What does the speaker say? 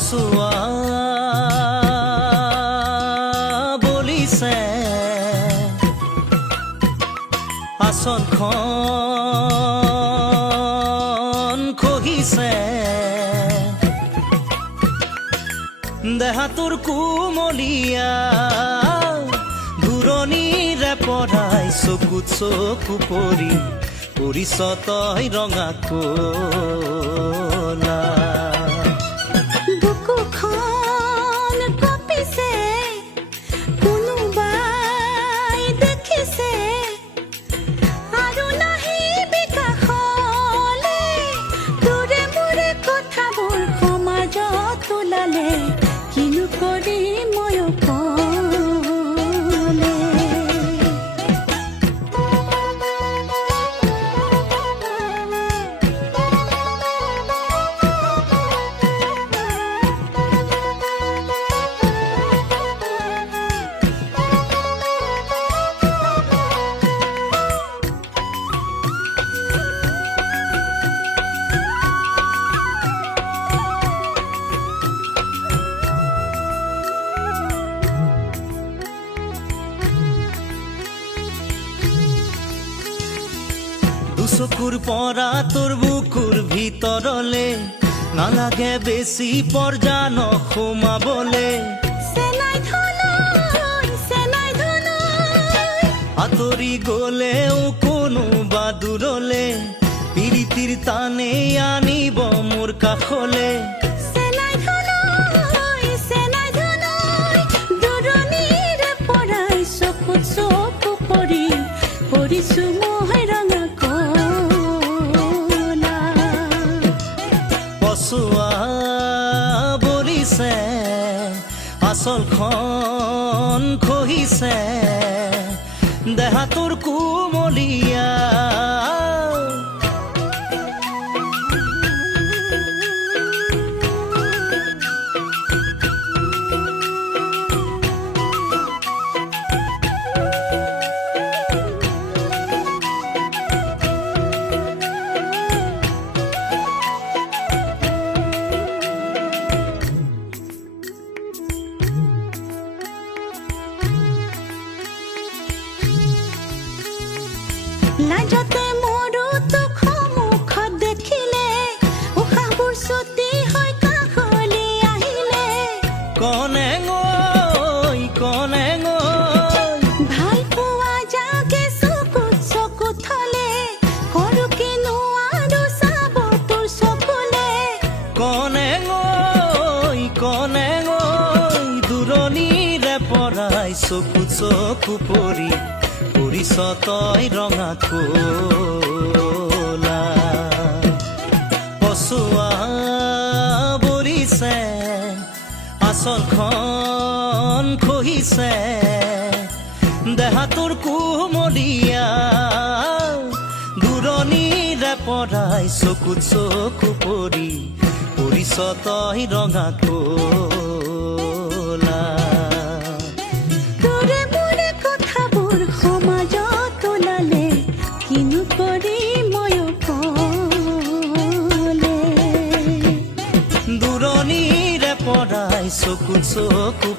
পচোৱা বলিছে আসনখন খহিছে দেহাটোৰ কোমলীয়া ঘূৰণিৰে পৰাই চকুত চকু পৰি পৰিছ তই ৰঙা কলা চকুৰ পৰা তোৰ বুকুৰ ভিতৰলে নালাগে বেছি পৰ্যা নসোমাবলে আঁতৰি গলেও কোনোবা দূৰলে পিৰিতিৰ টানে আনিব মোৰ কাষলে পচোৱা বলিছে আচলখন খহিছে দেহাটোৰ কোমলীয়া লাজতে মোৰো তোক সন্মুখত দেখিলে উশাহবোৰ ছুটি হৈ কাষলৈ আহিলে কনেঙৈ ভাল পোৱা যাকে চকুত চকুত থলে কৰো কিনো আৰু চাব তোৰ চকুলে কনেঙৈ দূৰণিৰে পৰাই চকুত চকু পৰি পৰিছ তই ৰঙা কলা পচোৱা বলিছে আচলখন খহিছে দেহাটোৰ কোমলীয়া দূৰণিৰে পৰাই চকুত চকু পৰি পৰিছ তই ৰঙা কলা দূৰণিৰে পৰাই চকুত চকু